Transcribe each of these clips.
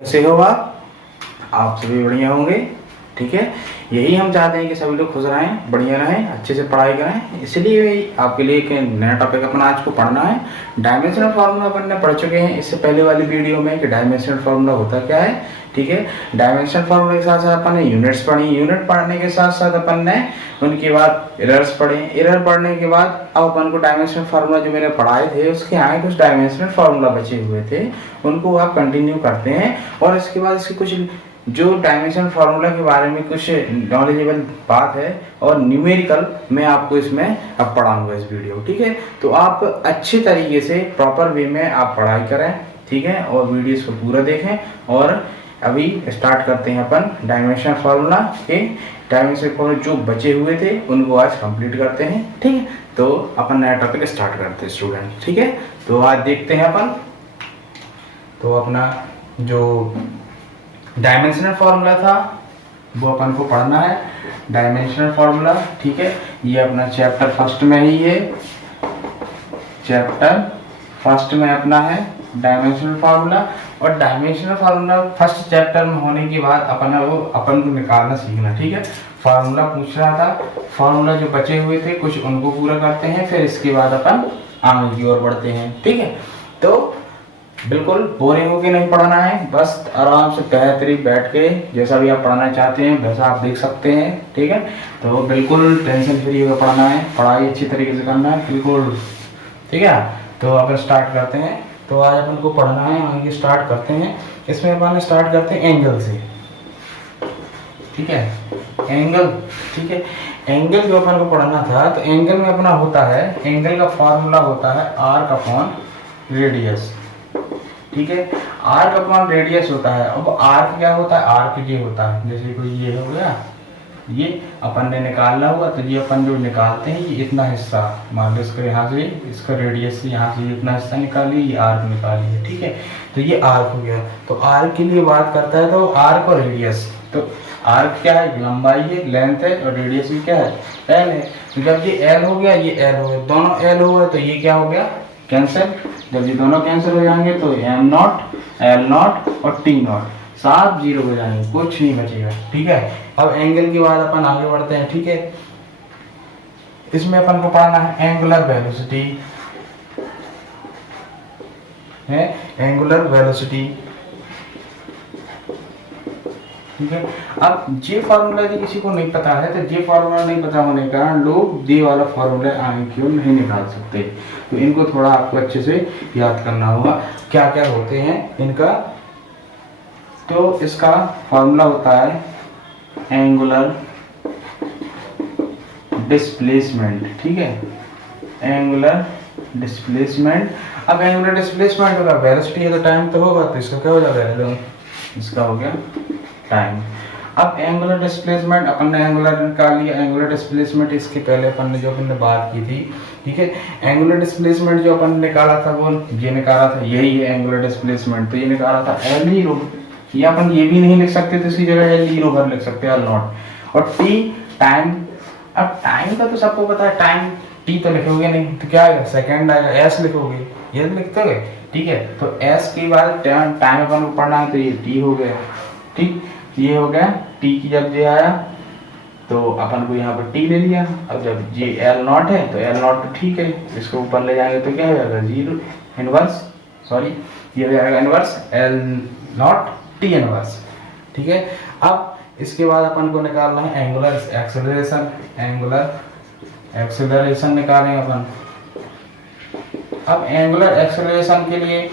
कैसे हो आप सभी बढ़िया होंगे। ठीक है, यही हम चाहते हैं कि सभी लोग खुश रहें, बढ़िया रहें, अच्छे से पढ़ाई करें। इसलिए आपके लिए एक नया टॉपिक अपना आज को पढ़ना है। डायमेंशनल फार्मूला अपन ने पढ़ चुके हैं इससे पहले वाली वीडियो में कि डायमेंशनल फार्मूला होता क्या है। ठीक है, डायमेंशनल फार्मूला के साथ साथ अपन ने यूनिट्स पढ़ी, यूनिट पढ़ने के साथ साथ अपन ने उनके बाद एरर्स पढ़े, एरर पढ़ने के बाद अब अपन को डायमेंशनल फार्मूला जो मैंने पढ़ाए थे उसके आगे कुछ डायमेंशनल फार्मूला बचे हुए थे, उनको आप कंटिन्यू करते हैं। और इसके बाद इसके कुछ जो डायमेंशनल फार्मूला के बारे में कुछ नॉलेजेबल बात है और न्यूमेरिकल मैं आपको इसमें अब पढ़ाऊंगा इस वीडियो। ठीक है, तो आप अच्छे तरीके से प्रॉपर वे में आप पढ़ाई करें। ठीक है, और वीडियोस को पूरा देखें। और अभी स्टार्ट करते हैं अपन डायमेंशनल फार्मूला के। डायमेंशनल फार्मूला जो बचे हुए थे उनको आज कंप्लीट करते हैं। ठीक है, तो अपन नया टॉपिक स्टार्ट करते हैं स्टूडेंट। ठीक है, तो आज देखते हैं अपन तो अपना जो डायमेंशनल फार्मूला था वो अपन को पढ़ना है। डायमेंशनल फार्मूला, ठीक है, ये अपना चैप्टर फर्स्ट में ही है। चैप्टर फर्स्ट में अपना है डायमेंशनल फार्मूला। और डायमेंशनल फार्मूला फर्स्ट चैप्टर में होने के बाद अपन को निकालना सीखना। ठीक है, फार्मूला पूछ रहा था, फार्मूला जो बचे हुए थे कुछ उनको पूरा करते हैं, फिर इसके बाद अपन आगे की ओर बढ़ते हैं। ठीक है, तो बिल्कुल बोरिंग होके नहीं पढ़ना है, बस आराम से बेहतरीन बैठ के जैसा भी आप पढ़ना चाहते हैं वैसा आप देख सकते हैं। ठीक है, तो बिल्कुल टेंशन फ्री होकर पढ़ना है, पढ़ाई अच्छी तरीके से करना है बिल्कुल। ठीक है, तो अपन स्टार्ट करते हैं। तो आज अपन को पढ़ना है, आगे स्टार्ट करते हैं। इसमें अपन स्टार्ट करते हैं एंगल से। ठीक है, एंगल, ठीक है, एंगल जो अपन को पढ़ना था तो एंगल में अपना होता है, एंगल का फॉर्मूला होता है आर्क अपॉन रेडियस। ठीक है, आर्क अपॉन रेडियस होता है। अब आर्क क्या होता है, आर्क ये होता है जैसे कोई ये हो गया, ये अपन ने निकालना होगा तो ये अपन जो निकालते हैं ये इतना हिस्सा मान लो इसका यहाँ से, इसका रेडियस से यहाँ से इतना हिस्सा निकालिए, ये आर्क निकालिए। ठीक है, तो ये आर्क हो गया। तो आर्क के लिए बात करता है तो आर्क और रेडियस, तो आर्क क्या है, लंबाई है, लेंथ है, और रेडियस भी क्या है, एल है। तो जब ये एल हो गया, ये एल हो गया, दोनों एल हो गए तो ये क्या हो गया, कैंसिल। जब ये दोनों कैंसिल हो जाएंगे तो एम नॉट, एल नॉट और टी नॉट सब जीरो हो जाएंगे, कुछ नहीं बचेगा। ठीक है, अब एंगल के बाद अपन आगे बढ़ते हैं। ठीक है, इसमें अपन को पढ़ना है एंगुलर वेलोसिटी है, एंगुलर वेलोसिटी। ठीक है, अब जे फार्मूला यदि किसी को नहीं पता है तो जे फार्मूला नहीं पता होने के कारण लोग जे वाला फार्मूला आगे क्यों नहीं निकाल सकते। तो इनको थोड़ा आपको अच्छे से याद करना होगा क्या क्या होते हैं इनका। तो इसका फार्मूला होता है एंगुलर डिस्प्लेसमेंट। ठीक है, एंगुलर डिस्प्लेसमेंट। अब एंगुलर डिस्प्लेसमेंट होगा, वेलोसिटी है तो टाइम तो होगा, तो इसका क्या हो जाएगा, इसका हो गया टाइम। अब एंगुलर डिस्प्लेसमेंट अपन ने एंगुलर निकाल लिया, एंगुलर डिस्प्लेसमेंट इसके पहले अपन ने जो अपन ने बात की थी। ठीक है, एंगुलर डिस्प्लेसमेंट जो अपन ने निकाला था वो ये निकाला था, यही है एंगुलर डिस्प्लेसमेंट। तो ये निकाला था एल ई रो, ये अपन ये भी नहीं लिख सकते तो इसकी जगह एल ई रो भर लिख सकते हैं, एल नॉट। और टी टाइम, अब टाइम का तो सबको पता है, टाइम टी तो लिखोगे नहीं तो क्या आएगा, सेकंड आएगा, एस लिखोगे, ये लिखते हो। ठीक है, तो एस के बाद टाइम अपन को पढ़ना है तो ये टी हो गया। ठीक, ये हो गया टी की, जब ये आया तो अपन को यहाँ पर टी ले लिया। अब जब ये एल नॉट है तो एल नॉट तो ठीक है, इसको ऊपर ले जाएंगे तो क्या हो जाएगा, जीरो इनवर्स, सॉरी ये हो जाएगा inverse L not T inverse. ठीक है, अब इसके बाद अपन को निकालना है एंगुलर एक्सेलरेशन। एंगुलर एक्सेलरेशन निकालेंगे अपन। अब एंगुलर एक्सेलरेशन के लिए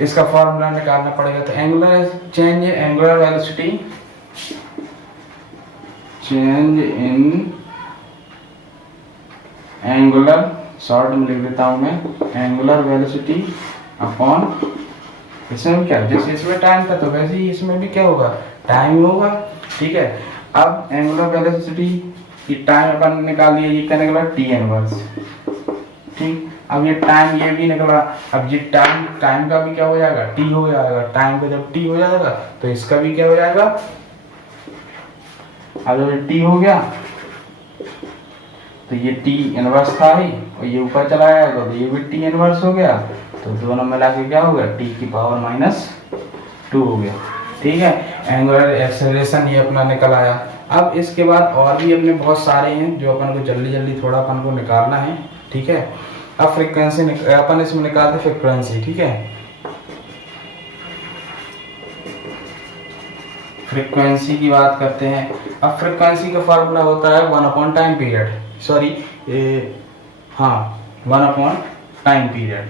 इसका फॉर्मूला निकालना पड़ेगा। तो angular change in angular velocity, change in angular, short में लिख देता हूं मैं, एंगुलर वेलोसिटी अपॉन, इसमें क्या, जैसे इसमें टाइम था तो वैसे ही इसमें भी क्या होगा, टाइम होगा। ठीक है, अब एंगुलर वेलोसिटी की टाइम अपन निकाल लिया, ये क्या निकला, टी इनवर्स। ठीक, अब ये टाइम ये भी निकला, अब ये टाइम का भी क्या हो जाएगा, टी हो जाएगा। टाइम का जब टी हो जाएगा तो इसका भी क्या हो जाएगा, अब जब टी हो गया तो ये टी इनवर्स था ही और ये ऊपर चला जाएगा तो ये भी टी इनवर्स हो गया। तो दोनों मिला के क्या हो गया, टी की पावर माइनस 2 हो गया, ठीक है। एंगुलर एक्सेलरेशन ये अपना निकल आया। अब इसके बाद और भी अपने बहुत सारे हैं जो अपन को जल्दी जल्दी थोड़ा अपन को निकालना है, ठीक है। अब फ्रीक्वेंसी अपन इसमें निकालते फ्रीक्वेंसी, ठीक है। फ्रीक्वेंसी की बात करते हैं। अब फ्रीक्वेंसी का फार्मूला होता है 1 अपॉन टाइम पीरियड, सॉरी हाँ 1 अपॉन टाइम पीरियड,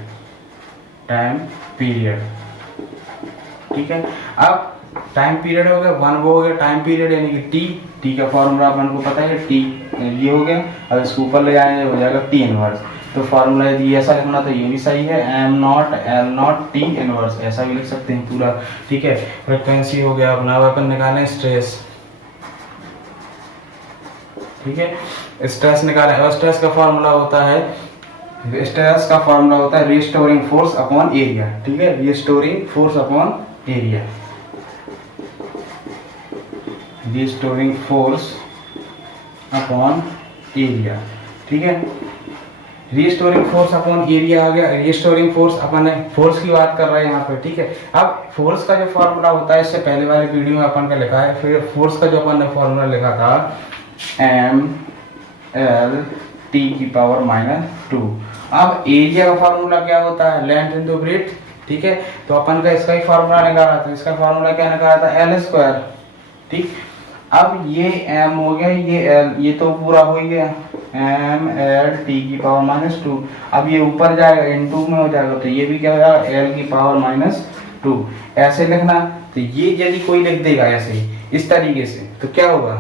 ठीक है। अब टाइम पीरियड हो गया 1, वो हो गया टाइम पीरियड यानी कि टी का फॉर्मूला अपन को पता है टी ये हो गया। अब इसको ऊपर ले जाएंगे हो जाएगा टी इनवर्स। तो फार्मूला यदि ऐसा लिखना तो ये भी सही है, am naught L not T inverse, ऐसा भी लिख सकते हैं पूरा, ठीक है। फ्रिक्वेंसी हो गया। अपना अपन निकालें स्ट्रेस, ठीक है। स्ट्रेस निकालें और स्ट्रेस का फार्मूला होता है रिस्टोरिंग फोर्स अपॉन एरिया, ठीक है। Restoring force upon area, restoring force upon area, ठीक है। रिस्टोरिंग फोर्स अपॉन एरिया आ गया। रिस्टोरिंग फोर्स अपन फोर्स की बात कर रहे हैं यहाँ पे, ठीक है। अब फोर्स का जो फॉर्मूला होता है इससे पहले वाले वीडियो में अपन का लिखा है, फिर फोर्स का जो अपन ने फॉर्मूला लिखा था एम एल टी की पावर -2। अब एरिया का फॉर्मूला क्या होता है, लेंथ इनटू ब्रेड्थ, ठीक है। तो अपन का इसका ही फॉर्मूला निकाला था, इसका फॉर्मूला क्या निकाला था एल स्क्वायर, ठीक। अब ये m हो गया, ये l, ये तो पूरा हो गया m l t की पावर -2। अब ये ऊपर जाएगा इनटू में हो जाएगा, तो ये भी क्या हो जाएगा l की पावर -2। ऐसे लिखना, तो ये यदि कोई लिख देगा ऐसे ही इस तरीके से तो क्या होगा,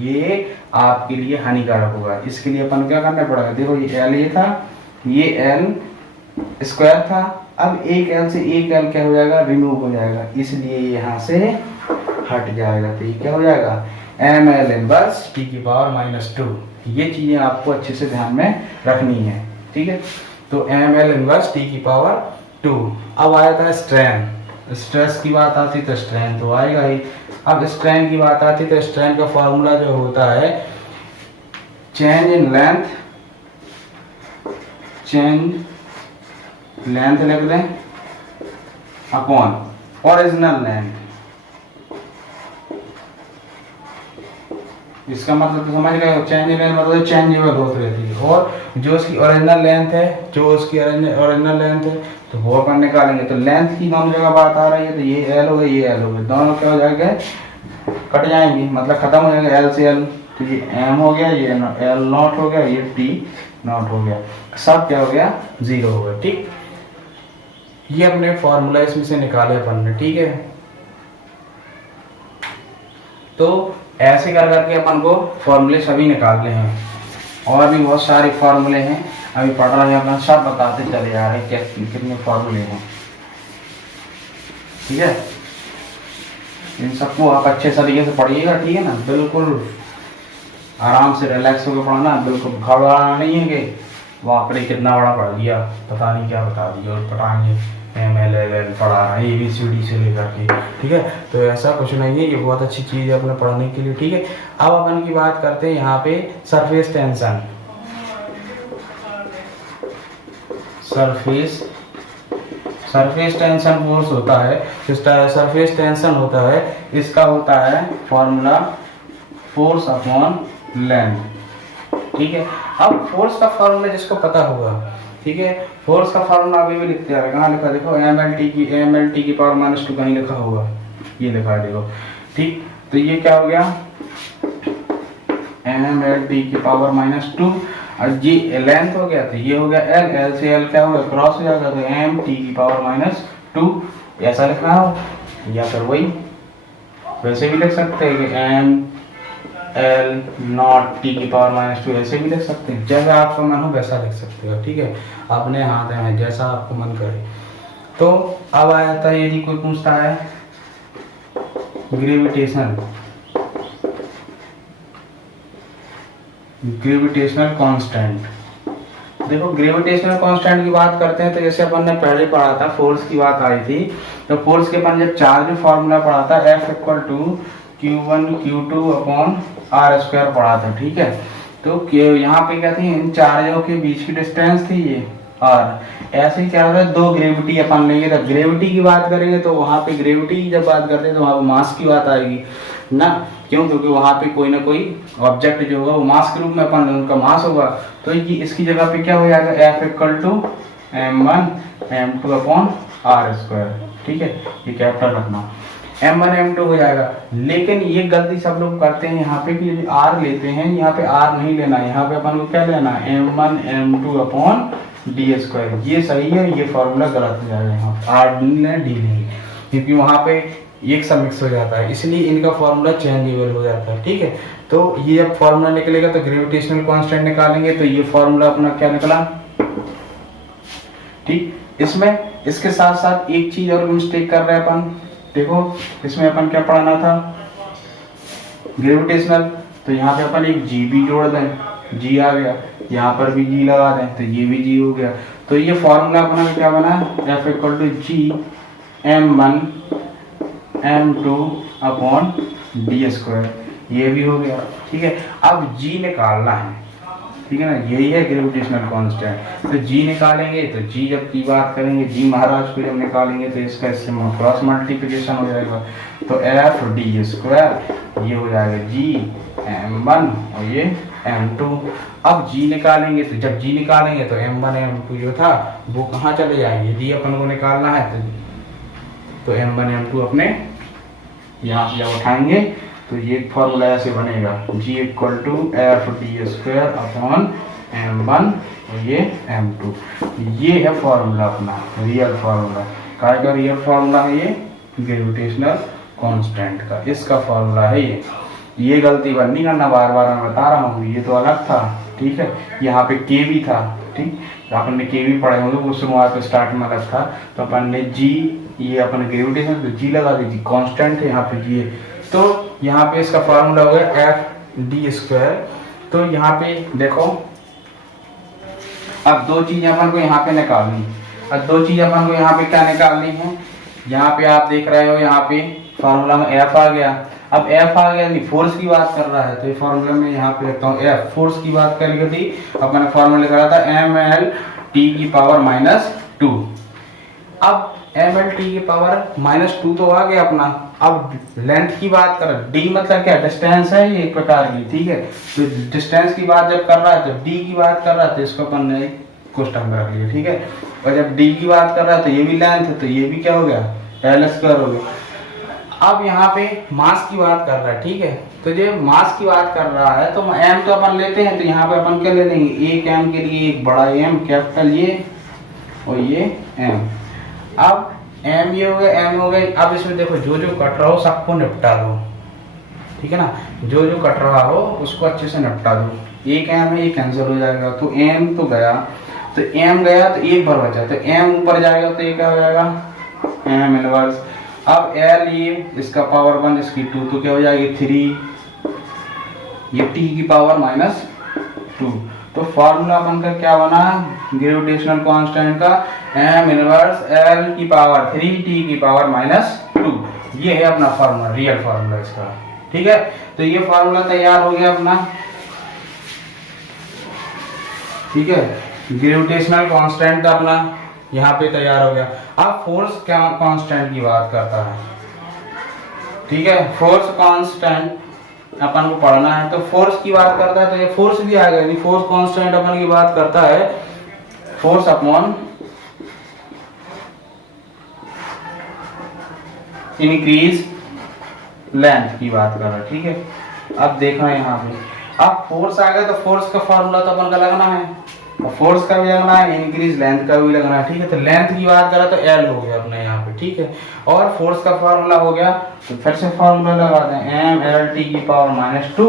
ये आपके लिए हानिकारक होगा। इसके लिए अपन क्या करना पड़ेगा, देखो ये l ये था, ये l स्क्वायर था। अब एक l से एक l क्या हो जाएगा, रिमूव हो जाएगा, इसलिए यहाँ से हट जाएगा। तो ये क्या हो जाएगा एम एल इनवर्स टी की पावर -2। ये चीजें आपको अच्छे से ध्यान में रखनी है, ठीक है। तो एम एल इनवर्स टी की पावर 2। अब आया था स्ट्रेन, स्ट्रेस की बात आती तो स्ट्रेन तो आएगा ही। अब स्ट्रेन की बात आती तो स्ट्रेन का फॉर्मूला जो होता है चेंज इन लेंथ लिख दें अपॉन ओरिजिनल लेंथ। इसका मतलब तो समझ गए, चेंज इन लेंथ मतलब चेंजेबल होती रहती है, और जो उसकी ओरिजिनल लेंथ है तो वो अपन निकालेंगे। तो लेंथ की दोनों जगह बात आ रही है, तो ये एल हो गया, ये एल हो गया, दोनों क्या हो जाएगा कट जाएंगे, मतलब खत्म हो जाएगा एल से एल। तो ये एम हो गया, ये एल नॉट हो गया, ये टी नॉट हो गया, सब क्या हो गया 0 हो गया, ठीक। ये अपने फॉर्मूला इसमें से निकाले अपन ने, ठीक है। तो ऐसे कर करके अपन को फॉर्मूले सभी निकालने हैं, और भी बहुत सारे फॉर्मूले हैं अभी पढ़ रहे हैं अपन, सब बताते चले जा रहे हैं क्या कितने फॉर्मूले हैं, ठीक है। इन सबको आप अच्छे तरीके से पढ़िएगा, ठीक है ना, बिल्कुल आराम से रिलैक्स होकर पढ़ना, बिल्कुल घबराना नहीं है कि बाप रे कितना बड़ा पढ़ लिया, पता नहीं क्या बता दिया, और पता नहीं MLL पढ़ा रहा है ABCD से लेकर के, ठीक है। तो ऐसा कुछ नहीं है, ये बहुत अच्छी चीज़ है अपने पढ़ने के लिए, ठीक है। अब अपन की बात करते हैं यहाँ पे surface tension. Surface tension force होता है, सरफेस टेंशन होता है, इसका होता है फॉर्मूला फोर्स अपॉन लेंथ, ठीक है। अब फोर्स का फॉर्मूला जिसको पता होगा, ठीक है, फोर्स का फॉर्मूला अभी भी लिखते हैं, कहाँ लिखा देखो MLT की पावर -2 कहीं लिखा होगा, ये लिखा है देखो, ठीक। तो ये क्या हो गया MLT की पावर -2, और ये लेंथ हो गया, तो ये हो गया L से L क्या होगा क्रॉस हो जाएगा, तो MT की पावर -2 ऐसा लिखना हो, या फिर वही वैसे भी लिख सकते हैं कि ML नॉट T की पावर -2 ऐसे भी लिख सकते हैं, जैसा आपका मन हो वैसा लिख सकते हो, ठीक है। अपने हाथ में जैसा आपको मन करे। तो अब आया था यदि कोई पूछता है ग्रेविटेशनल कांस्टेंट। देखो ग्रेविटेशनल कांस्टेंट की बात करते हैं तो जैसे अपन ने पहले पढ़ा था, फोर्स की बात आई थी, तो फोर्स के अपन जब चार्ज फॉर्मूला पढ़ा था F = Q1 Q2 upon R² पढ़ा था, ठीक है। तो यहाँ पे क्या थी, इन चार्जों के बीच की डिस्टेंस थी ये आर। ऐसे ही क्या होता है, दो ग्रेविटी अपन लेंगे तो ग्रेविटी की बात करेंगे तो वहाँ पे ग्रेविटी की जब बात करते हैं तो वहाँ पे मास की बात आएगी ना, क्यों? क्योंकि वहाँ पे कोई ना कोई ऑब्जेक्ट जो होगा वो मास के रूप में अपन उनका मास होगा। तो ये इसकी जगह पे क्या हो जाएगा, F equal to m1 m2 upon R square. ठीक है, ये कैपिटल रखना, m1 m2 हो जाएगा। लेकिन ये गलती सब लोग करते हैं यहाँ पे कि r लेते हैं, यहाँ पे r नहीं लेना है, यहाँ पे अपन को क्या लेना है, m1 m2 upon D square. ये सही है, ये फॉर्मूला गलत हो जाएगा, यहाँ r लेना डी लेंगे क्योंकि वहाँ पे एक सा मिक्स हो जाता है, इसलिए इनका फॉर्मूला चेंजेबल हो जाता है। ठीक है, तो ये जब फॉर्मूला निकलेगा तो ग्रेविटेशनल कांस्टेंट निकालेंगे, तो ये फॉर्मूला अपना क्या निकला। ठीक, इसमें इसके साथ साथ एक चीज और मिस्टेक कर रहे हैं अपन, देखो इसमें अपन क्या पढ़ाना था, ग्रेविटेशनल, तो यहाँ पे अपन एक जी भी जोड़ दें, जी आ गया, यहाँ पर भी जी लगा दें तो ये भी जी हो गया। तो ये फॉर्मूला अपना क्या बना, F equal to G m1 m2 upon D square, ये भी हो गया। ठीक है, अब जी निकालना है, ठीक है ना, यही है ग्रेविटेशनल कांस्टेंट। तो जी निकालेंगे, तो जी जब की बात करेंगे, जी महाराज को जब निकालेंगे तो इसका इससे क्रॉस मल्टीप्लिकेशन हो जाएगा, तो एफ डी स्क्वायर ये हो जाएगा जी m1 और ये m2। अब जी निकालेंगे, तो जब जी निकालेंगे तो m1 m2 जो था वो कहाँ चले जाएंगे, जी अपन को निकालना है तो m1 m2 अपने यहाँ से जब उठाएंगे तो ये फॉर्मूला ऐसे बनेगा, g equal to F D square upon m1 और ये m2। ये है फॉर्मूला अपना, रियल फॉर्मूला। काय का रियल फॉर्मूला है ये, ग्रेविटेशनल कांस्टेंट का, इसका फॉर्मूला है ये गलती बंद नहीं करना, बार बार मैं बता रहा हूँ, ये तो अलग था। ठीक है, यहाँ पे के भी था, ठीक, अपन ने के भी पढ़े होंगे, वो शुरुआत में स्टार्ट में अलग था, तो अपन ने जी, ये अपन ग्रेविटेशन तो जी लगा दीजिए, कांस्टेंट है यहाँ पे जी, तो यहाँ पे इसका फॉर्मूला हो गया एफ डी स्क्वायर। तो यहाँ पे देखो, अब दो चीज अपन को यहाँ पे निकालनी, अब दो चीज अपन को यहाँ पे क्या निकालनी है, यहाँ पे आप देख रहे हो यहाँ पे फॉर्मूला में एफ आ गया। अब एफ आ गया, नहीं फोर्स की बात कर रहा है, तो ये फॉर्मूला में यहाँ पे लिखता हूँ एफ, फोर्स की बात करेंगे थी अपन ने फॉर्मूला लिखा रहा था एम एल टी की पावर -2। अब एम एल टी की पावर -2 तो आ गया अपना। अब लेंथ की बात कर, डी मतलब क्या, डिस्टेंस है ये एक प्रकार की। ठीक है, तो डिस्टेंस की बात जब कर रहा है, जब डी की बात कर रहा है तो इसको अपन ने क्वेश्चन में रख लिया। ठीक है, और जब डी की बात कर रहा है तो ये भी लेंथ है, तो ये भी क्या हो गया, एल स्क्वायर हो गया। अब यहाँ पे मास की बात कर रहा है, ठीक है, तो जब मास की बात कर रहा है तो एम तो अपन लेते हैं, तो यहाँ पे अपन क्या ले लेंगे, एक एम के लिए एक बड़ा एम कैपिटल ये और ये एम। अब एम ये हो गया, एम हो गई। अब इसमें देखो जो जो कट रहा हो सबको निपटा दो, ठीक है ना, जो जो कट रहा हो उसको अच्छे से निपटा दो। एक एम है, ये कैंसिल हो जाएगा, तो एम तो गया, तो एम गया तो एक बार बचा, तो एम ऊपर जाएगा तो ये क्या हो जाएगा, एम इनवर्स। अब एल ये इसका पावर 1 इसकी 2, तो क्या हो जाएगी 3, ये टी की पावर -2। तो फॉर्मूला बनकर क्या बना, ग्रेविटेशनल कांस्टेंट का एम इनवर्स एल की पावर 3 टी की पावर -2। ये है अपना फॉर्मूला, रियल फॉर्मूला इसका। ठीक है, तो ये फॉर्मूला तैयार हो गया अपना। ठीक है, ग्रेविटेशनल कांस्टेंट अपना यहाँ पे तैयार हो गया। अब फोर्स कांस्टेंट की बात करता है। ठीक है, फोर्स कांस्टेंट अपन को पढ़ना है, तो फोर्स की बात करता है तो ये फोर्स भी आ गया। फोर्स कांस्टेंट अपन की बात करता है फोर्स अपॉन इंक्रीज लेंथ की बात कर रहा है। ठीक है, अब देखना यहाँ पे, अब फोर्स आ गया तो फोर्स का फॉर्मूला तो अपन का लगना है, और फोर्स का भी लगना है, इंक्रीज लेंथ का भी लगना है। ठीक है, तो लेंथ की बात करा तो एल हो गया अपने यहाँ पे। ठीक है, और फोर्स का फॉर्मूला हो गया, तो फिर से फॉर्मूला लगा दें, एम एल टी की पावर -2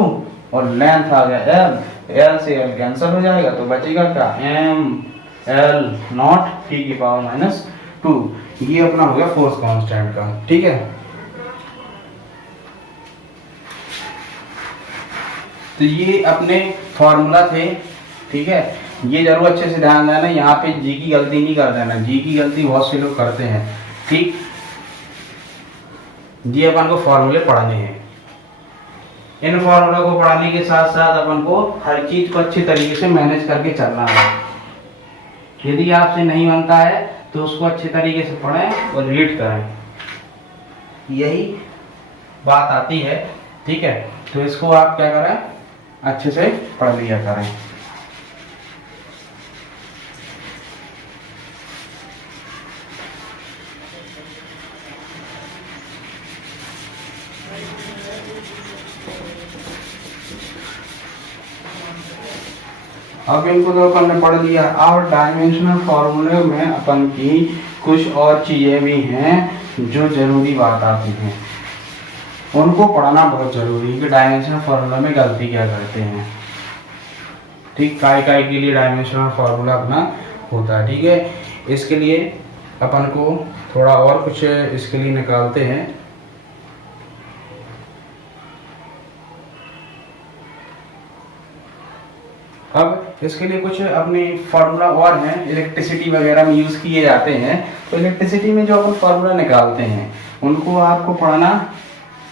और लेंथ आ गया एल, एल से एल कैंसिल हो जाएगा, तो बचेगा क्या, एम एल नॉट टी की पावर -2। ये अपना हो गया फोर्स कांस्टेंट का। ठीक है, तो ये अपने फॉर्मूला थे। ठीक है, ये जरूर अच्छे से ध्यान देना, यहाँ पे जी की गलती नहीं कर देना, जी की गलती बहुत से लोग करते हैं। ठीक, जी अपन को फॉर्मूले पढ़ने हैं, इन फॉर्मूला को पढ़ाने के साथ साथ अपन को हर चीज को अच्छे तरीके से मैनेज करके चलना है। यदि आपसे नहीं बनता है तो उसको अच्छे तरीके से पढ़ें और रीड करें, यही बात आती है। ठीक है, तो इसको आप क्या करें, अच्छे से पढ़ लिया करें। अब इनको तो अपन ने पढ़ लिया। अब डायमेंशनल फॉर्मूले में अपन की कुछ और चीजें भी हैं जो जरूरी बात आती हैं, उनको पढ़ना बहुत जरूरी है कि डायमेंशनल फॉर्मूला में गलती क्या करते हैं। ठीक, काय काय के लिए डायमेंशनल फॉर्मूला अपना होता है। ठीक है, इसके लिए अपन को थोड़ा और कुछ इसके लिए निकालते हैं। अब इसके लिए कुछ अपने फार्मूला और हैं, इलेक्ट्रिसिटी वगैरह में यूज किए जाते हैं। तो इलेक्ट्रिसिटी में जो अपन फार्मूला निकालते हैं उनको आपको पढ़ना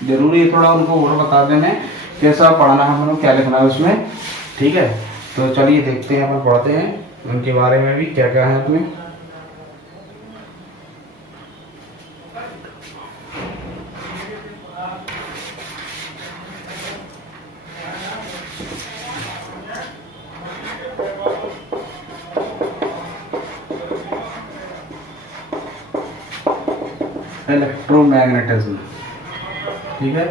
जरूरी है। थोड़ा उनको और बता देना कैसा पढ़ना है, हमको क्या लिखना है उसमें। ठीक है, तो चलिए देखते हैं, अपन पढ़ते हैं उनके बारे में भी क्या क्या है उसमें। इलेक्ट्रोमैग्नेटिज्म, ठीक है,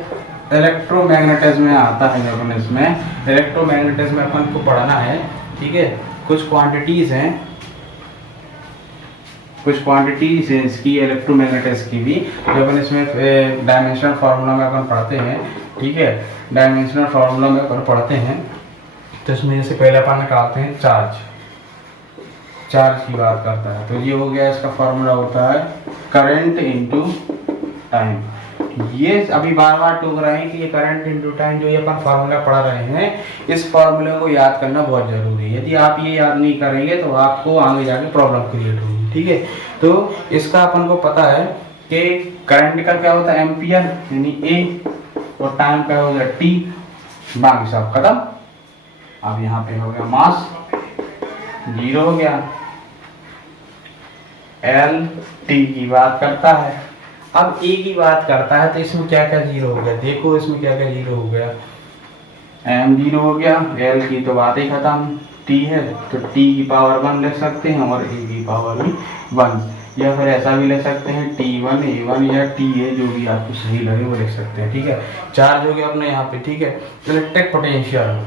इलेक्ट्रोमैग्नेटिज्म में आता है अपन इसमें। इलेक्ट्रोमैग्नेटिज्म में अपन को पढ़ना है। ठीक है, कुछ क्वांटिटीज हैं, कुछ क्वांटिटीज हैं इसकी इलेक्ट्रोमैग्नेटिज्म की भी, जो अपन इसमें डायमेंशनल फार्मूला में अपन पढ़ते हैं। ठीक है, डायमेंशनल फार्मूला में अपन पढ़ते हैं तो इसमें जैसे पहले अपन निकालते हैं चार्ज, चार्ज की बात करता है तो ये हो गया, इसका फार्मूला होता है करंट इनटू टाइम। ये अभी बार बार टोक रहे हैं कि ये करंट इनटू टाइम जो ये अपन फार्मूला पढ़ रहे हैं, इस फार्मूले को याद करना बहुत जरूरी है। यदि आप ये याद नहीं करेंगे तो आपको आगे जाके प्रॉब्लम क्रिएट होगी। ठीक है, तो इसका अपन को पता है कि करंट का क्या होता है एम्पियर यानी ए, और टाइम का हो गया टी, बाकी सब खत्म। अब यहाँ पे हो गया मास 0 हो गया, एल टी की बात करता है। अब ए की बात करता है तो इसमें क्या क्या 0 हो गया, देखो इसमें क्या क्या 0 हो गया, एम 0 हो गया, एल की तो बात ही खत्म, टी है तो टी की पावर 1 लिख सकते हैं और ए की पावर भी 1, या फिर ऐसा भी ले सकते हैं T1 A1 या TA, जो भी आपको सही लगे वो लिख सकते हैं। ठीक है, चार्ज हो गया अपने यहाँ पे। ठीक है, इलेक्ट्रिक पोटेंशियल,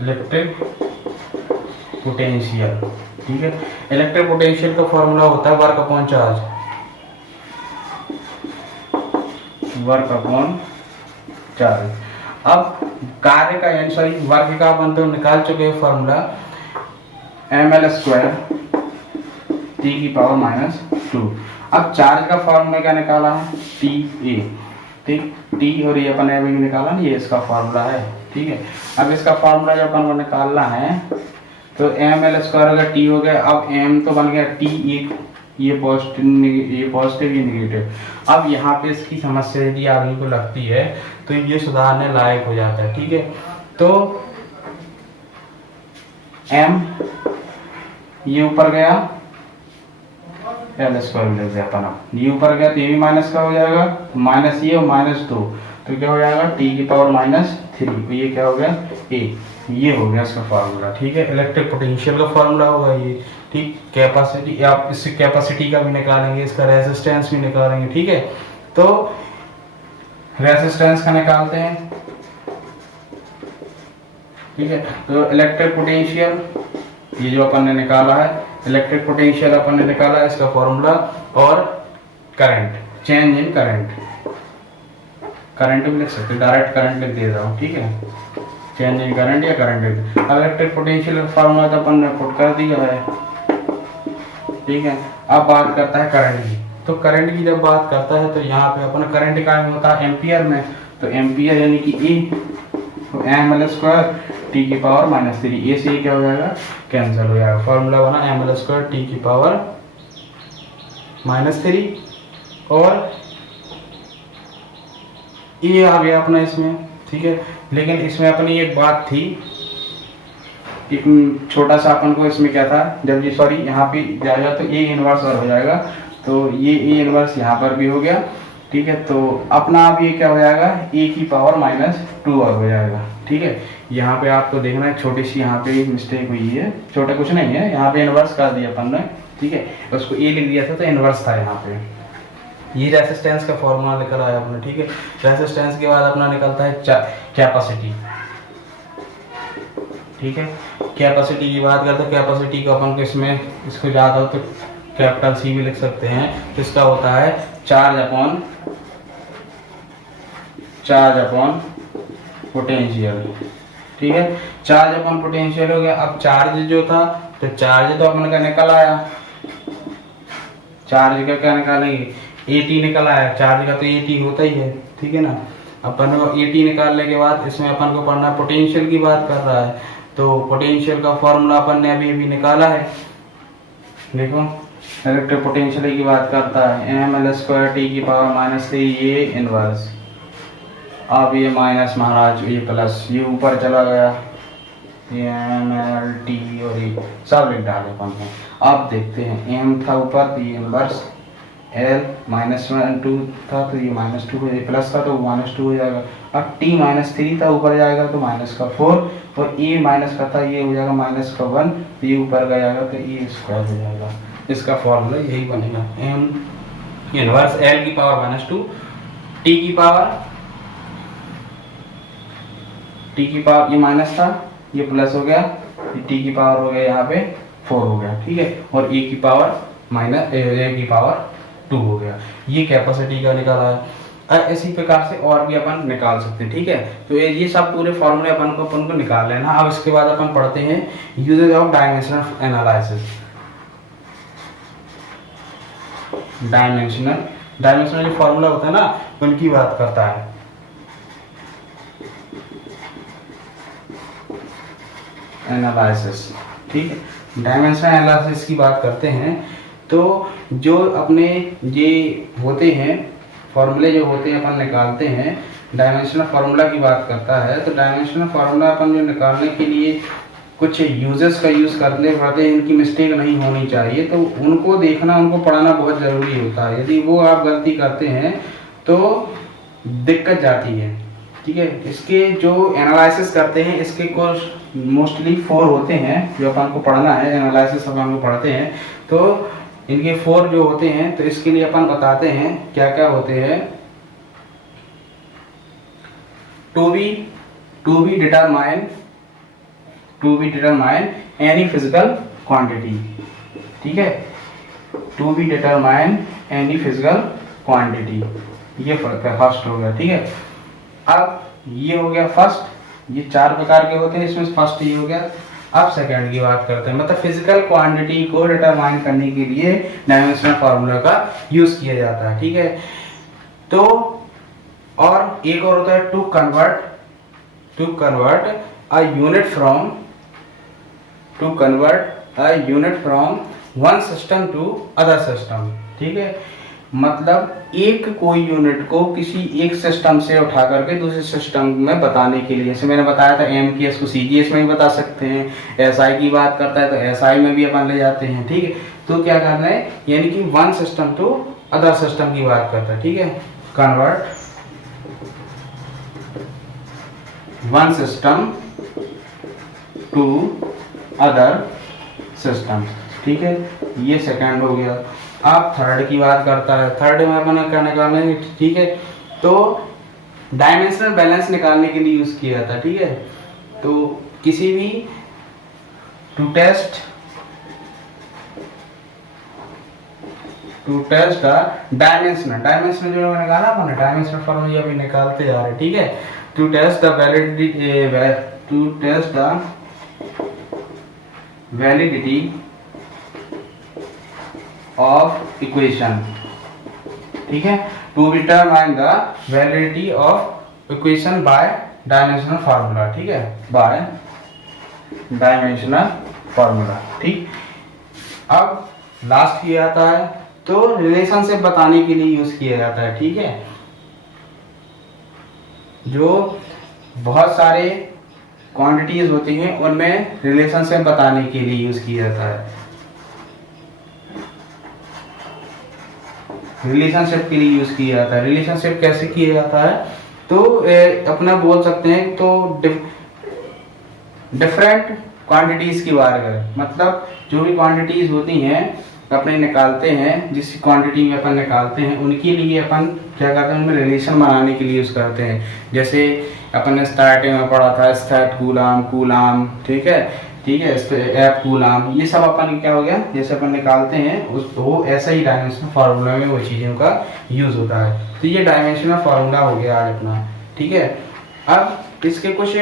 इलेक्ट्रिक पोटेंशियल, ठीक है, इलेक्ट्रिक पोटेंशियल का फॉर्मूला होता है work upon charge, work upon charge. अब कार्य का यानी सॉरी वर्क का अपन तो निकाल चुके हैं फॉर्मूला, ml² T की पावर -2। अब चार्ज का फॉर्मूला क्या निकाला है, TA, ठीक, T और ये अपन ने निकाला ना, ये इसका फॉर्मूला है। ठीक है, अब इसका फॉर्मूला जब अपन को निकालना है तो ml² अगर T हो गया, अब m तो बन गया TA, ये पॉजिटिव ये नेगेटिव। अब यहाँ पे इसकी समस्या यदि आदमी को लगती है तो ये सुधारने लायक हो जाता है। ठीक है, तो m ये ऊपर गया, l² ले गया अपना, ये ऊपर गया तो ये भी माइनस का हो जाएगा, माइनस ये और -2 तो क्या हो जाएगा T की पावर -3, ये क्या हो गया A, ये हो गया इसका फार्मूला। ठीक है, इलेक्ट्रिक पोटेंशियल का फार्मूला होगा ये। ठीक, कैपेसिटी आप इससे कैपेसिटी का भी निकालेंगे, इसका रेजिस्टेंस भी निकालेंगे। ठीक है, तो रेजिस्टेंस का निकालते हैं। ठीक है, तो इलेक्ट्रिक पोटेंशियल ये जो अपन ने निकाला है, इलेक्ट्रिक पोटेंशियल अपन ने निकाला है, इसका फॉर्मूला, और current, change in current, current भी लिख सकते, डायरेक्ट करंट लिख दे रहा हूँ। ठीक है, चेंज इन करंट या करंट। इलेक्ट्रिक पोटेंशियल फॉर्मूला तो अपन ने पुट कर दिया है। ठीक है, अब बात करता है करंट की। तो करंट की जब बात करता है तो यहाँ पे अपन करंट का होता है एम्पियर में, तो एम्पियर यानी कि E, तो ml² T की पावर -3, ए से क्या हो जाएगा कैंसिल हो जाएगा, फॉर्मूला बना ml² T की पावर -3, और ये आ गया अपना इसमें। ठीक है, लेकिन इसमें अपनी एक बात थी छोटा सा अपन को इसमें क्या था, जब ये सॉरी यहाँ पे जाएगा तो ए इनवर्स और हो जाएगा, तो ये ए इनवर्स यहाँ पर भी हो गया, ठीक है। तो अपना अब ये क्या हो जाएगा, ए की पावर -2 और हो जाएगा, ठीक है। यहाँ पे आपको देखना है छोटी सी यहाँ पे मिस्टेक हुई है, छोटा कुछ नहीं है, यहाँ पे इनवर्स कर दिया अपन ने, ठीक है, उसको ए लिख दिया था तो इनवर्स था यहाँ पे। ये रेसिस्टेंस का फॉर्मूला निकल आया अपना, ठीक है। रेसिस्टेंस के बाद अपना निकलता है कैपेसिटी, ठीक है। कैपेसिटी की बात करते हैं, कैपेसिटी को अपन को इसमें इसको याद हो तो कैपिटल सी भी लिख सकते हैं। इसका होता है चार्ज अपॉन पोटेंशियल, ठीक है। चार्ज अपॉन पोटेंशियल हो गया। अब चार्ज जो था, तो चार्ज तो अपन का निकल आया, चार्ज का क्या निकालेंगे, एटी निकल आया, चार्ज का तो एटी होता ही है, ठीक है ना। अपन को एटी निकालने के बाद इसमें अपन को पढ़ना पोटेंशियल की बात कर रहा है, तो पोटेंशियल का फॉर्मूला अपन ने अभी निकाला है, देखो इलेक्ट्रिक पोटेंशियल की बात करता है mL² t की पावर -3 ये इनवर्स। अब ये माइनस महाराज, ये प्लस, ये ऊपर चला गया, ये mLT और ये सब लिख डाले अपन को। अब देखते हैं m था ऊपर तो ये इनवर्स, L -2 था तो ये -2 हो जाएगा, प्लस था तो -2 हो जाएगा। अब t -3 था ऊपर जाएगा तो -4, और a माइनस का था ये हो जाएगा -1, तो ये ऊपर जाएगा तो e स्क्वायर हो जाएगा। इसका फॉर्मूला यही बनेगा, m इनवर्स L की पावर -2 t की पावर ये माइनस था, ये प्लस हो गया, ये t की पावर हो गया यहाँ पे 4 हो गया, ठीक है, और a की पावर 2 हो गया। ये कैपेसिटी का निकाला है। इसी प्रकार से और भी अपन निकाल सकते हैं, ठीक है। तो ये सब पूरे फॉर्मूले अपन को निकाल लेना। अब इसके बाद अपन पढ़ते हैं usages of dimensional analysis. Dimensional जो फॉर्मूला होता है ना, उनकी बात करता है। एनालिसिस, ठीक है, डायमेंशनल एनालिसिस की बात करते हैं। तो जो अपने ये होते हैं फॉर्मूले जो होते हैं अपन निकालते हैं, डायमेंशनल फार्मूला की बात करता है। तो डायमेंशनल फार्मूला अपन जो निकालने के लिए कुछ यूजेस का यूज़ करने पड़ते हैं, इनकी मिस्टेक नहीं होनी चाहिए, तो उनको देखना, उनको पढ़ाना बहुत ज़रूरी होता है। यदि वो आप गलती करते हैं तो दिक्कत जाती है, ठीक है। इसके जो एनालिसिस करते हैं, इसके कुछ मोस्टली 4 होते हैं जो अपन को पढ़ना है, एनालिसिस अपन को पढ़ते हैं। तो इनके 4 जो होते हैं, तो इसके लिए अपन बताते हैं क्या क्या होते हैं। To be determine any physical quantity, ठीक है, to be determine any physical quantity, ये फर्स्ट हो गया, ठीक है। अब ये हो गया फर्स्ट, ये 4 प्रकार के होते हैं, इसमें फर्स्ट ये हो गया। अब सेकंड की बात करते हैं, मतलब फिजिकल क्वांटिटी को डिटरमाइन करने के लिए डायमेंशनल फार्मूला का यूज किया जाता है, ठीक है। तो और एक और होता है to convert a unit from one system to other system, ठीक है। मतलब एक कोई यूनिट को किसी एक सिस्टम से उठा करके दूसरे सिस्टम में बताने के लिए, जैसे मैंने बताया था एमकेएस को सीजीएस में भी बता सकते हैं, एसआई की बात करता है तो एसआई में भी अपन ले जाते हैं, ठीक है। तो क्या करना है, यानी कि one system to other system की बात करता है, ठीक है। Convert one system to other system, ठीक है, ये सेकंड हो गया। अब थर्ड की बात करता है, थर्ड में अपन क्या निकालना है, ठीक है। तो डायमेंशनल बैलेंस निकालने के लिए यूज किया जाता है, ठीक है। तो किसी भी टू टेस्ट द डायमेंशनल जो निकाला अपन, डायमेंशनल फॉर्मूला अभी निकालते जा रहे हैं, ठीक है। To test the validity of equation, ठीक है, to determine the validity of equation by dimensional formula, ठीक है, बाय डायमेंशनल फार्मूला, ठीक। अब लास्ट किया जाता है तो रिलेशनशिप बताने के लिए यूज किया जाता है, ठीक है। जो बहुत सारे क्वांटिटीज होती हैं उनमें रिलेशनशिप बताने के लिए यूज किया जाता है, रिलेशनशिप के लिए यूज किया जाता है। रिलेशनशिप कैसे किया जाता है, तो अपना बोल सकते हैं तो डिफरेंट क्वांटिटीज की बात करें, मतलब जो भी क्वांटिटीज होती हैं अपने निकालते हैं, जिस क्वांटिटी में अपन निकालते हैं उनके लिए अपन क्या करते हैं, उनमें रिलेशन बनाने के लिए यूज करते हैं। जैसे अपन ने स्टार्टिंग में पढ़ा था स्टैट कूलाम, कूलाम, ठीक है, एप कूलाम, ये सब अपन क्या हो गया, जैसे अपन निकालते हैं उस वो ऐसा ही डायमेंशनल फार्मूला में वो चीज़ों का यूज होता है। तो ये डायमेंशनल फार्मूला हो गया आज अपना, ठीक है। अब इसके कुछ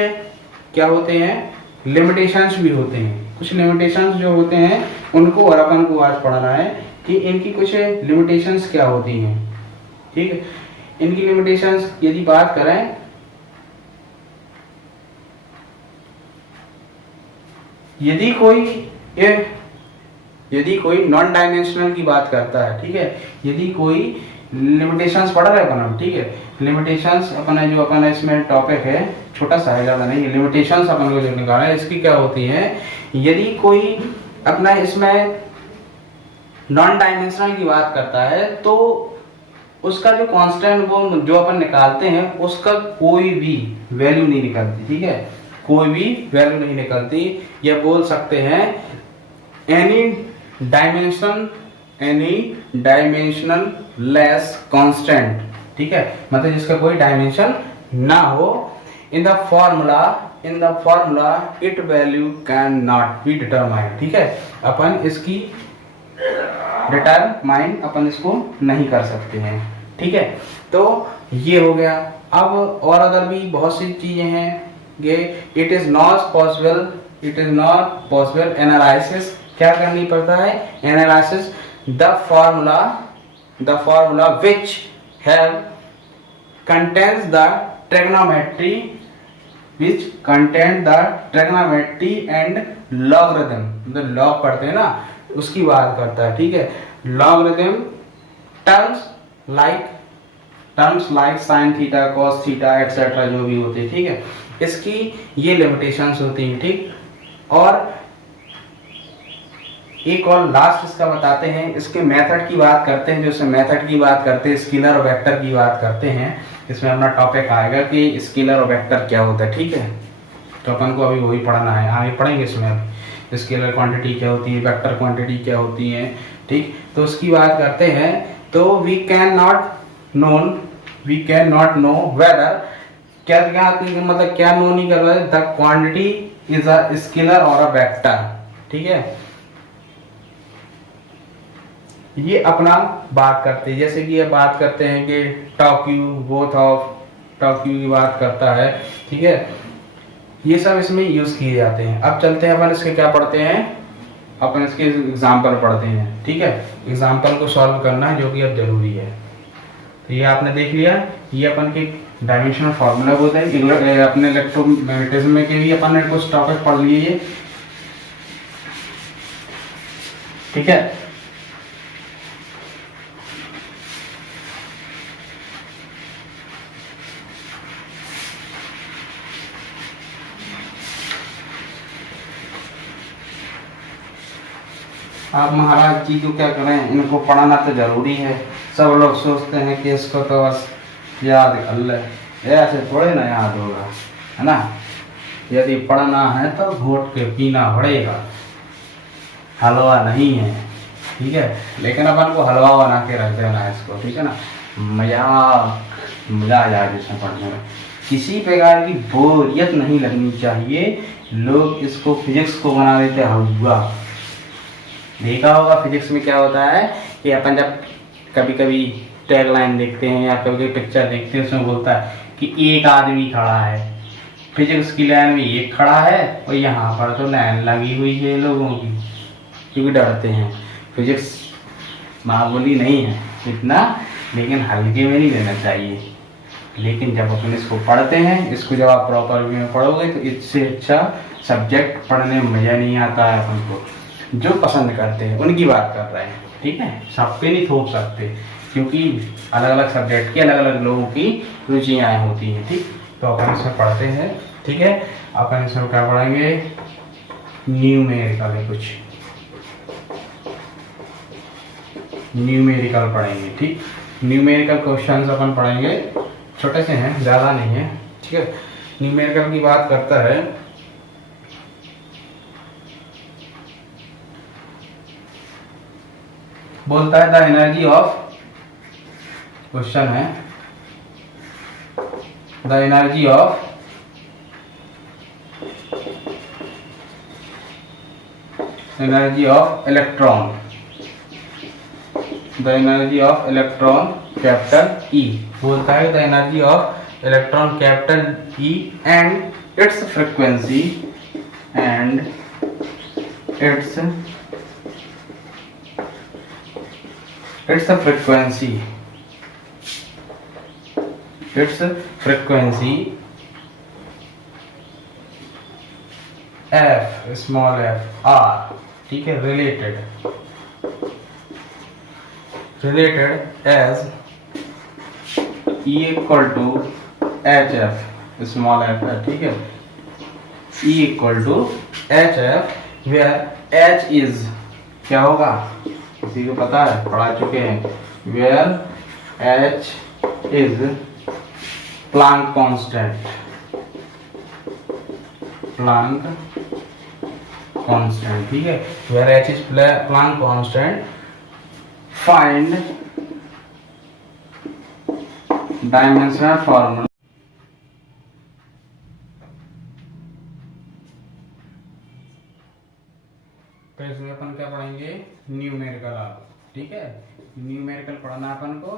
क्या होते हैं, लिमिटेशंस भी होते हैं, कुछ लिमिटेशंस जो होते हैं उनको और अपन को आज पढ़ना है कि इनकी कुछ लिमिटेशंस क्या होती हैं, ठीक है। इनकी लिमिटेशंस यदि बात करें, यदि कोई नॉन डायमेंशनल की बात करता है, ठीक है, यदि कोई लिमिटेशंस पढ़ रहे अपन, ठीक है, लिमिटेशंस अपना जो अपना इसमें टॉपिक है छोटा सा है, ज्यादा नहीं, लिमिटेशंस अपन को जो निकालना है इसकी क्या होती है, यदि कोई अपना इसमें नॉन डायमेंशनल की बात करता है तो उसका जो कांस्टेंट वो जो अपन निकालते हैं उसका कोई भी वैल्यू नहीं निकलती, ठीक है, कोई भी वैल्यू नहीं निकलती। या बोल सकते हैं एनी डायमेंशनल लेस कांस्टेंट, ठीक है, मतलब जिसका कोई डायमेंशन ना हो। In the formula it value can not be determined, ठीक है, अपन इसकी डिटरमाइन अपन इसको नहीं कर सकते हैं, ठीक है। तो ये हो गया। अब और अदर भी बहुत सी चीजें हैं, ये it is not possible analysis, क्या करनी पड़ता है, analysis the formula which have contains the trigonometry and logarithm, मतलब log पढ़ते हैं ना उसकी बात करता है, ठीक है, logarithm terms like sin theta, cos theta etcetera जो भी होते हैं, ठीक है, इसकी ये लिमिटेशंस होती हैं, ठीक। और एक और लास्ट इसका बताते हैं, इसके मेथड की बात करते हैं, जो इसमें मेथड की बात करते हैं, स्केलर और वेक्टर की बात करते हैं। इसमें अपना टॉपिक आएगा कि स्केलर और वेक्टर क्या होता है, ठीक है, तो अपन को अभी वही पढ़ना है, आगे पढ़ेंगे इसमें अब स्केलर क्वांटिटी क्या होती है, वेक्टर क्वांटिटी क्या होती है, ठीक। तो उसकी बात करते हैं, तो we can not know whether, क्या मतलब क्या नो नहीं कर रहा है, the quantity is a scalar और अ वेक्टर, ठीक है। ये अपना बात करते हैं, जैसे कि ये बात करते हैं कि talk you both of talk you की बात करता है, ठीक है, ये सब इसमें यूज किए जाते हैं। अब चलते हैं अपन इसके क्या पढ़ते हैं, अपन इसके एग्जाम्पल पढ़ते हैं, ठीक है, एग्जाम्पल को सॉल्व करना है जो कि अब जरूरी है। तो ये आपने देख लिया, ये अपन के डायमेंशनल फार्मूला होता है, अपने इलेक्ट्रोमैग्नेटिज्म में के भी अपन ने कुछ टॉपिक पढ़ लिए, ठीक है। आप महाराज जी को क्या करें, इनको पढ़ाना तो जरूरी है। सब लोग सोचते हैं कि इसको तो बस याद कर ले, ऐसे थोड़े ना याद होगा, है ना। यदि पढ़ना है तो घोट के पीना पड़ेगा, हलवा नहीं है, ठीक है, लेकिन अपन को हलवा बना के रख देना है इसको, ठीक है ना। मजा आ जाए इसमें पढ़ने में, किसी प्रकार की बोरियत नहीं लगनी चाहिए। लोग इसको फिजिक्स को बना देते हलवा। देखा होगा फिजिक्स में क्या होता है कि अपन जब कभी कभी टैग लाइन देखते हैं या कभी कभी पिक्चर देखते हैं, उसमें बोलता है कि एक आदमी खड़ा है, फिजिक्स की लाइन में एक खड़ा है और यहाँ पर तो लाइन लगी हुई है लोगों की, क्योंकि डरते हैं। फिजिक्स मामूली नहीं है इतना, लेकिन हल्के में नहीं लेना चाहिए। लेकिन जब अपन इसको पढ़ते हैं, इसको जब आप प्रॉपर वे में पढ़ोगे तो इससे अच्छा सब्जेक्ट पढ़ने में मज़ा नहीं आता है। अपन को जो पसंद करते हैं उनकी बात कर रहे हैं, ठीक है, सब पे नहीं थोप सकते, क्योंकि अलग अलग सब्जेक्ट की अलग अलग लोगों की रुचियाँ होती हैं, ठीक। तो अपन इसमें पढ़ते हैं, ठीक है। अपन इसमें क्या पढ़ेंगे, न्यूमेरिकल है, कुछ न्यूमेरिकल पढ़ेंगे। ठीक, न्यूमेरिकल क्वेश्चंस अपन पढ़ेंगे, छोटे से हैं, ज़्यादा नहीं है। ठीक है, न्यूमेरिकल की बात करता है, बोलता है द एनर्जी ऑफ, क्वेश्चन है the energy of electron, the energy of electron capital E, बोलता है the energy of electron capital E and its frequency its frequency f, small f, r, ठीक है, related as E equal to hf, small f है, ठीक है, E equal to hf, where h is क्या होगा, किसी को पता है, पढ़ा चुके हैं, where h is Planck constant, ठीक है, where h is Planck constant, find dimensional formula, तो इसमें अपन क्या पढ़ेंगे, न्यूमेरिकल। ठीक है, न्यूमेरिकल पढ़ना है अपन को।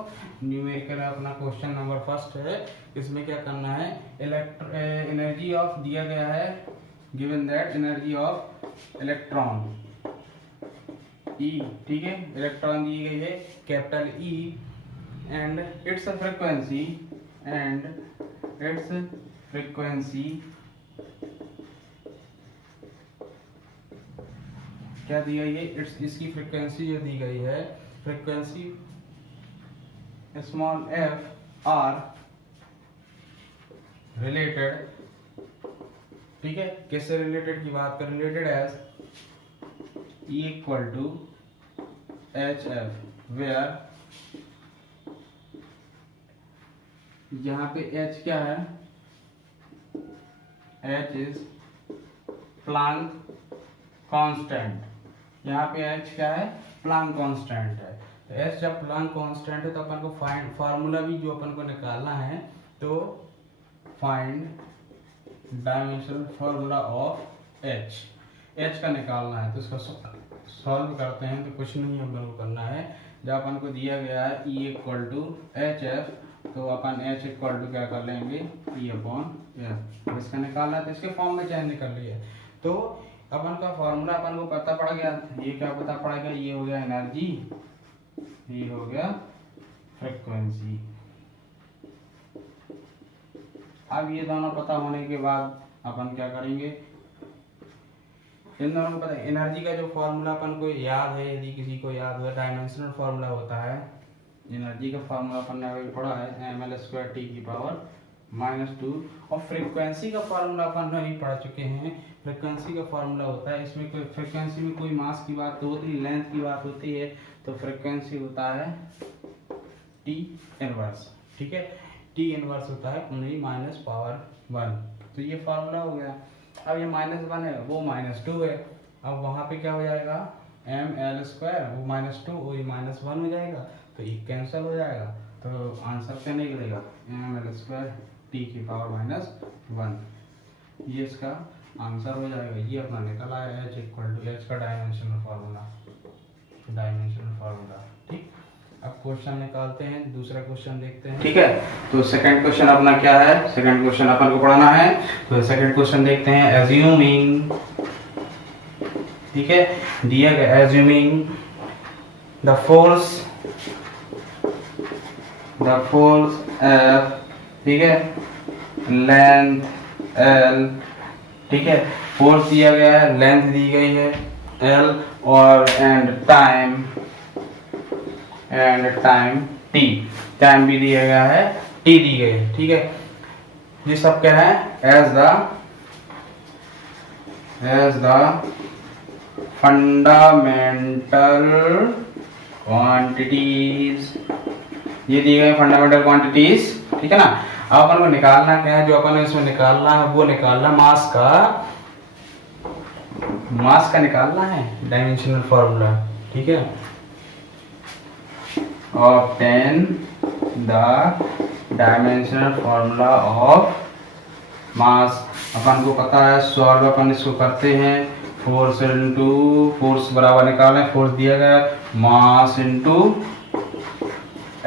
न्यूमेरिकल अपना क्वेश्चन नंबर फर्स्ट है, इसमें क्या करना है, एनर्जी ऑफ दिया गया है, given that energy of electron E, ठीक है, इलेक्ट्रॉन दी गई है capital E and its frequency क्या दी गई है, इसकी फ्रीक्वेंसी जो दी गई है, frequency small F are related, ठीक है, किससे रिलेटेड की बात कर, related as E equal to H F, where यहाँ पे H क्या है, H इज प्लांक कांस्टेंट, यहाँ पे H क्या है, प्लांक कांस्टेंट है। तो H जब प्लांक कांस्टेंट है तो अपन को फाइंड फार्मूला भी जो अपन को निकालना है, तो find dimensional formula of H का निकालना है। तो इसको सॉल्व करते हैं, तो कुछ नहीं अपन को करना है, जब अपन को दिया गया है E equal to H F, तो अपन H इक्वल टू क्या कर लेंगे, E अपॉन एफ। इसका निकालना है तो इसके फॉर्म में चेंज कर लिया, तो अपन का फॉर्मूला अपन को पता पड़ गया। ये क्या पता पड़ेगा, ये हो गया एनर्जी, ये हो गया फ्रीक्वेंसी। अब ये दोनों पता होने के बाद अपन क्या करेंगे, इन दोनों को पता है, एनर्जी का जो फॉर्मूला अपन को याद है, यदि किसी को याद हो, डायमेंशनल फॉर्मूला होता है, एनर्जी का फॉर्मूला अपन ने अभी पढ़ा है, ml² t की पावर -2, और फ्रीक्वेंसी का फॉर्मूला अपन ने भी पढ़ चुके हैं। फ्रीक्वेंसी का फॉर्मूला होता है, इसमें कोई फ्रीक्वेंसी में कोई मास की बात तो होती, लेंथ की बात होती है, तो फ्रीक्वेंसी होता है t इनवर्स, ठीक है, t इनवर्स होता है ओनली -1। तो ये फॉर्मूला हो गया। अब ये -1 है, वो -2 है, अब वहाँ पे क्या हो जाएगा, ml², वो -2 और ये -1 हो जाएगा, तो ये कैंसिल हो जाएगा, तो आंसर क्या निकलेगा, ml² t की पावर -1, ये इसका आंसर हो जाएगा। ये अपना निकल आया h इक्वल टू h का डायमेंशनल फार्मूला। ठीक, अब क्वेश्चन निकालते हैं, दूसरा क्वेश्चन देखते हैं। ठीक है, तो सेकंड क्वेश्चन अपना क्या है, सेकंड क्वेश्चन अपन को पढ़ना है, तो सेकंड क्वेश्चन देखते हैं। एज्यूमिंग, ठीक है, दिया गया एज्यूमिंग द फोर्स F, ठीक है, लेंथ L, ठीक है, फोर्स दिया गया है, लेंथ दी गई है L, और एंड टाइम T, टाइम भी दिया गया है, T दी गई है, ठीक है। ये सब क्या है, as the as the fundamental quantities। ये दिए गए फंडामेंटल क्वांटिटीज, ठीक है ना। अब अपन को निकालना क्या है, जो अपन इसमें निकालना है वो निकालना मास का निकालना है डायमेंशनल फार्मूला, ठीक है। Obtain the dimensional formula of mass. अपन को पता है सॉल्व अपन इसको करते हैं, फोर्स इनटू फोर्स बराबर निकालें, फोर्स दिया गया मास इनटू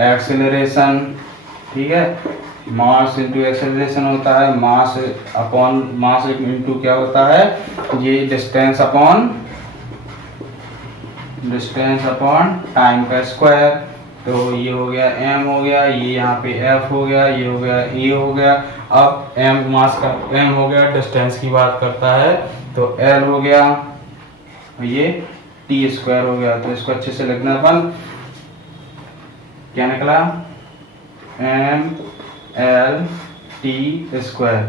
एक्सेलरेशन, ठीक है। मास इनटू एक्सेलरेशन होता है मास अपॉन मास इनटू क्या होता है, ये डिस्टेंस अपॉन टाइम का स्क्वायर। तो ये हो गया m हो गया, ये यहाँ पे f हो गया, ये हो गया e हो गया। अब m मास का m हो गया, डिस्टेंस की बात करता है तो l हो गया, ये t स्क्वायर हो गया। तो इसको अच्छे से लिखना अपन, क्या निकला m l t स्क्वायर।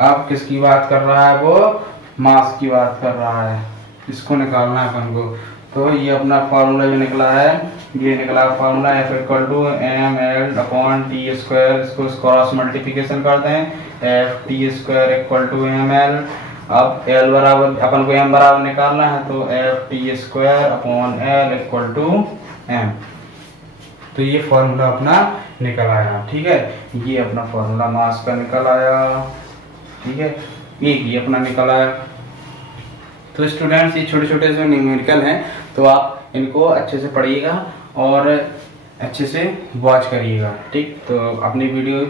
अब किसकी बात कर रहा है, वो मास की बात कर रहा है, इसको निकालना है अपन को। तो ये अपना फार्मूला जो निकला है, ये निकला formula F equal to M L upon T square. इसको क्रॉस मल्टीप्लिकेशन कर दें, F T square equal to M L. अब एल बराबर अपन को एम बराबर निकालना है, तो F T square upon L equal to M. तो ये फार्मूला अपना निकल आया, ठीक है। ये अपना फार्मूला मास का निकल आया, ठीक है। ये अपना निकल आया। तो स्टूडेंट्स ये छोटे छोटे जो न्यूमेरिकल हैं, तो आप इनको अच्छे से पढ़िएगा और अच्छे से वॉच करिएगा, ठीक। तो अपनी वीडियो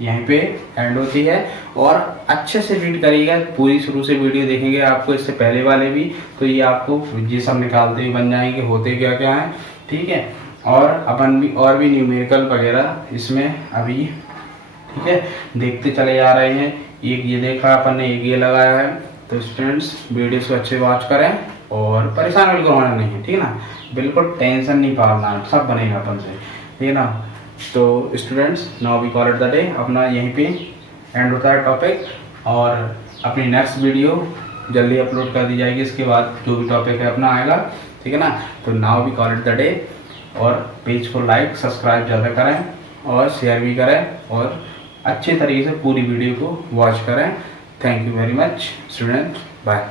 यहीं पे एंड होती है, और अच्छे से रीड करिएगा, पूरी शुरू से वीडियो देखेंगे आपको इससे पहले वाले भी, तो ये आपको ये सब निकालते ही बन जाएंगे होते क्या क्या है, ठीक है। और अपन भी और भी न्यूमेरिकल वगैरह इसमें अभी, ठीक है, देखते चले जा रहे हैं। एक ये देखा अपन ने, एक ये लगाया है। तो स्टूडेंट्स वीडियोस को अच्छे वॉच करें और परेशान बिल्कुल होना नहीं है, ठीक है ना। बिल्कुल टेंशन नहीं पालना, सब बनेगा अपन से, ठीक है ना। तो students now we call it the day. अपना यहीं पे एंड होता है टॉपिक, और अपनी नेक्स्ट वीडियो जल्दी अपलोड कर दी जाएगी। इसके बाद जो भी टॉपिक है अपना आएगा, ठीक है ना। तो now we call it the day, और पेज को लाइक सब्सक्राइब ज़्यादा करें और शेयर भी करें, और अच्छे तरीके से पूरी वीडियो को वॉच करें। Thank you very much, students. Bye.